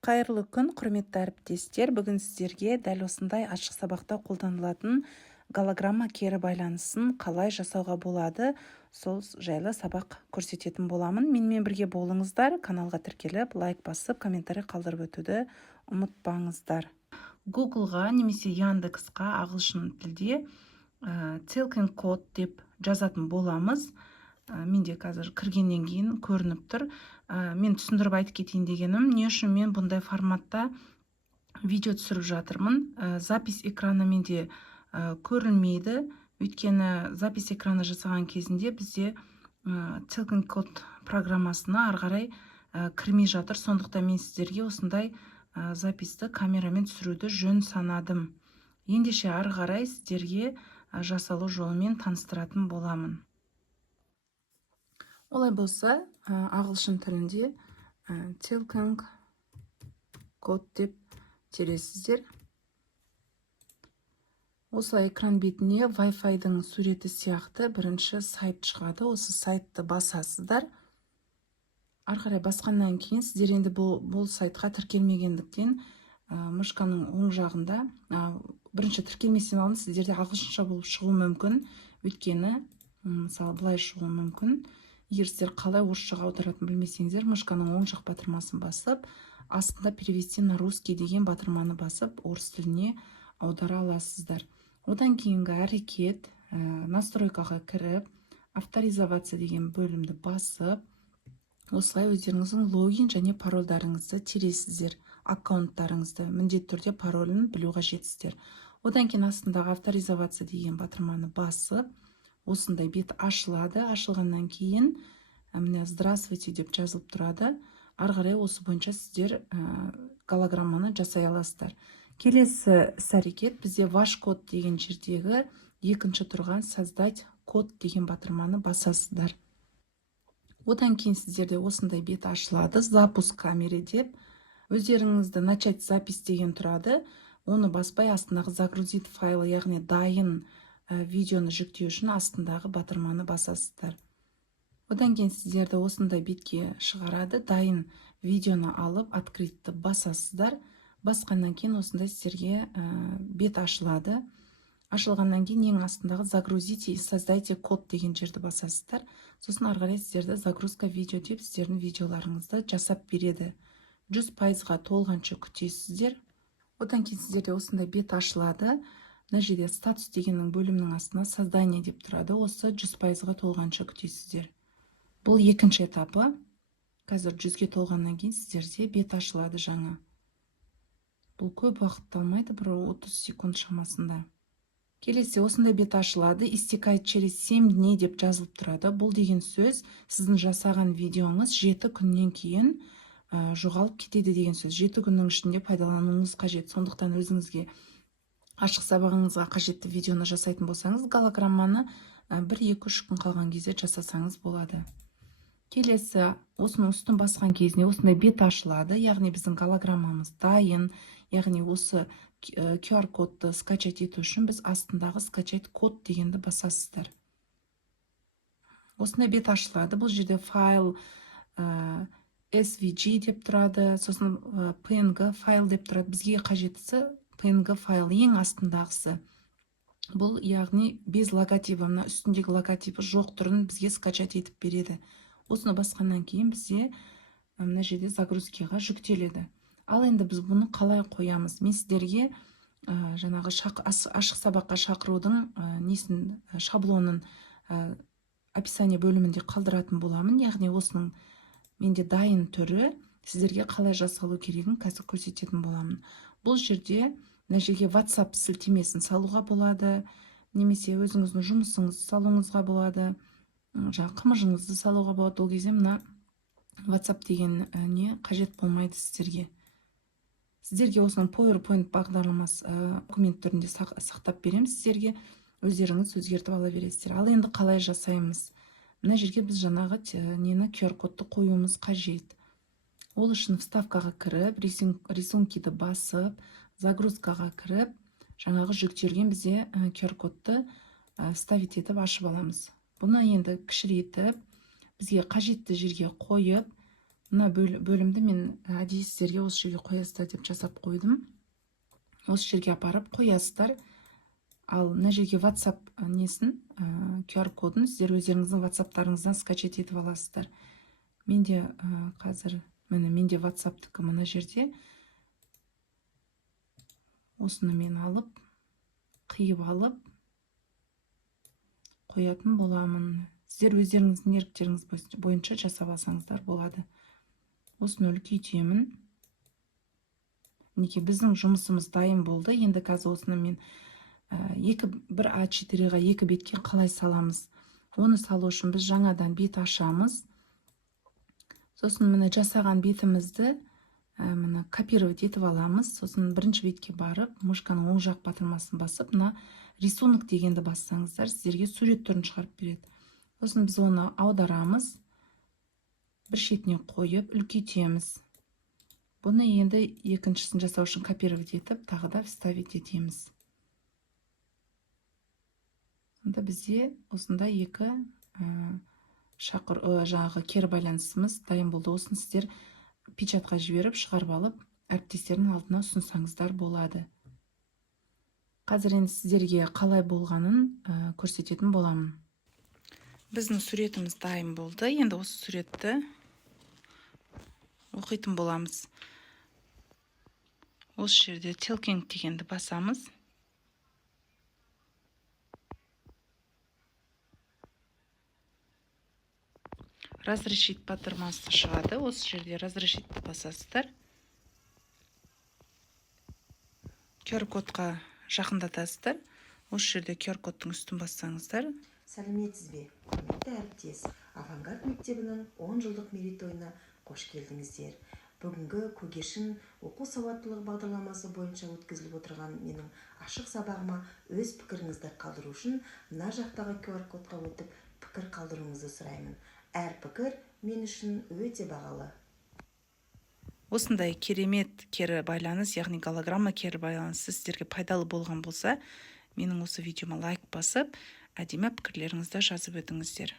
Қайырлы күн, құрметті әріптестер. Бүгін сіздерге дәл осындай ашық сабақта қолданылатын голограмма кері байланысын қалай жасауға болады, сол жайлы сабақ көрсететін боламын. Менімен бірге болыңыздар. Каналға тіркеліп, лайк басып, комментарий қалдырып өтуді ұмытпаңыздар. Google-ға немесе Яндексқа ағылшын тілде Telkin код деп жазатын боламыз. Менде қазір кіргеннен кейін көрініп тұр. Мен түсіндіріп айтып кетейін дегенім, не үшін мен бұндай форматта видео түсіріп жатырмын. Запись экраны менде көрілмейді. Өйткені запись экраны жасаған кезінде бізде Telkin код программасына ары қарай кірмей жатыр. Сондықтан мен сіздерге осындай записьті камерамен түсіруді жөн санадым. Ендеше ары қарай сіздерге жасалу жолымен таныстыратын боламын. Олай болса, ағылшын тілінде Telkin код деп тересіздер. Осылай экран бетіне Wi-Fi-дің суреті сияқты бірінші сайт шығады. Осы сайтты басасыздар. Ары қарай басқаннан кейін сіздер енді бұл сайтқа тіркелмегендіктен мышканың оң жағында бірінші тіркелместен алдын сіздерде ағылшынша болып шығуы мүмкін. Өйткені мысалы былай шығуы мүмкін. Егер сіздер қалай орысшаға аударатын білмесеңіздер, мышканың оң жақ батырмасын басып, астында перевести на русский деген батырманы басып, орыс тіліне аудара аласыздар. Одан кейінгі әрекет, настройкаға кіріп, авторизоваться деген бөлімді басып, осылай өздеріңіздің логин және парольдарыңызды тересіздер. Аккаунттарыңызды міндетті түрде паролін білу қажетсіздер. Одан кейін астындағы авторизоваться деген батырманы басып, осындай бет ашылады. Ашылғаннан кейін міне здравствуйте деп жазылып тұрады. Ары қарай осы бойынша сіздер голограмманы жасай аласыздар. Келесі іс-әрекет бізде ваш код деген жердегі екінші тұрған создать код деген батырманы басасыздар. Одан кейін сіздерде осындай бет ашылады. Запуск камере деп. Өздеріңізді начать запись деген тұрады. Оны баспай астындағы загрузить файлы, яғни дайын видеоны жүктеу үшін астындағы батырманы басасыздар. Одан кейін сіздерді осындай бетке шығарады. Дайын видеоны алып, открытті басасыздар. Басқаннан кейін осындай сіздерге бет ашылады. Ашылғаннан кейін ең астындағы загрузите и создайте код деген жерді басасыздар. Сосын ары қарай сіздерді загрузка видео деп сіздердің видеоларыңызды жасап береді. 100%-ға толғанша күтесіздер. Одан кейін сіздерде осындай бет ашылады. Мына жерде статус дегеннің бөлімнің астына создание деп тұрады. Осы 100%-ға толғанша күтесіздер. Бұл екінші этапы. Қазір 100-ге толғаннан кейін сіздерде бет ашылады жаңа. Бұл көп уақыт алмайды, бір 30 секунд шамасында. Келесі осындай бет ашылады. Истекает через 7 дней деп жазылып тұрады. Бұл деген сөз сіздің жасаған видеоңыз 7 күннен кейін жоғалып кетеді деген сөз. 7 күннің ішінде пайдалануыңыз қажет. Сондықтан өзіңізге ашық сабағыңызға қажетті видеоны жасайтын болсаңыз, голограмманы 1-2-3 күн қалған кезде жасасаңыз болады. Келесі осының үстін басқан кезінде осындай бет ашылады. Яғни біздің голограммамыз дайын. Яғни осы QR кодты скачать ету үшін біз астындағы скачать код дегенді басасыздар. Осындай бет ашылады. Бұл жерде файл SVG деп тұрады. Сосын PNG файл деп тұрады. Бізге қажеттісі PNG файл ең астындағысы. Бұл яғни без логотипі, мына үстіндегі логотипі жоқ түрін бізге скачать етіп береді. Осыны басқаннан кейін бізде мына жерде загрузкаға жүктеледі. Ал енді біз бұны қалай қоямыз? Мен сіздерге жаңағы ашық сабаққа шақырудың шаблонын описание бөлімінде қалдыратын боламын. Яғни осының менде дайын түрі сіздерге қалай жасалу керегін қазір көрсететін боламын. Бұл жерде мына жерге WhatsApp сілтемесін салуға болады, немесе өзіңіздің жұмысыңызды салуыңызға болады, қымыжыңызды салуға болады. Ол кезде мына WhatsApp деген не қажет болмайды сіздерге. Сіздерге осының PowerPoint бағдарламасы документ түрінде сақтап берем сіздерге. Өздеріңіз өзгертіп ала бересіздер. Ал енді қалай жасаймыз? Мына жерге біз жаңағы QR кодты қоюымыз қажет. Ол үшін вставкаға кіріп, рисункиді басып, загрузкаға кіріп, жаңағы жүктелген бізде QR кодты ставить етіп ашып аламыз. Бұны енді кішірейтіп, бізге қажетті жерге қойып, мына бөлімді мен әдейі сіздерге осы жерге қоясыздар деп жасап қойдым. Осы жерге апарып қоясыздар. Ал мына жерге WhatsApp несін, QR кодын сіздер өздеріңіздің WhatsApp-тарыңыздан скачать етіп аласыздар. Менде қазір менде WhatsApp-тікі мына жерде. Осыны мен алып, қиып алып қоятын боламын. Сіздер өздеріңіздің еріктеріңіз бойынша жасап алсаңыздар болады. Осыны үлкейтемін. Мінекей біздің жұмысымыз дайын болды. Енді қазір осыны мен бір А4-ға 2 бетке қалай саламыз. Оны салу үшін біз жаңадан бет ашамыз. Сосын міне жасаған бетімізді копировать етіп аламыз. Сосын бірінші бетке барып, мышканың оң жақ батырмасын басып, мына рисунок дегенді бассаңыздар, сіздерге сурет түрін шығарып береді. Сосын біз оны аударамыз. Бір шетіне қойып, үлкейтеміз. Бұны енді екіншісін жасау үшін копировать етіп, тағы да вставить етеміз. Онда бізде осында 2 жаңағы кері байланысымыз дайын болды. Осын сіздер печатқа жіберіп, шығарып алып, әріптестердің алдына ұсынсаңыздар болады. Қазір енді сіздерге қалай болғанын көрсететін боламын. Біздің суретіміз дайын болды. Енді осы суретті оқитын боламыз. Осы жерде Talking дегенді басамыз. Разрешить батырмасы шығады. Осы жерде разрешить басасыздар. QR кодқа жақындатасыздар. Осы жерде QR кодтың үстін бассаңыздар. Сәлеметсіз бе, құрметті әріптес. Авангард мектебінің 10 жылдық мерейтойына қош келдіңіздер. Бүгінгі көгершін оқу сауаттылығы бағдарламасы бойынша өткізіліп отырған менің ашық сабағыма өз пікіріңізді қалдыру үшін мына жақтағы QR кодқа өтіп пікір қалдыруыңызды сұраймын. Әр пікір мен үшін өте бағалы. Осындай керемет кері байланыс, яғни голограмма кері байланысы сіздерге пайдалы болған болса, менің осы видеома лайк басып, әдемі пікірлеріңізді жазып өтіңіздер.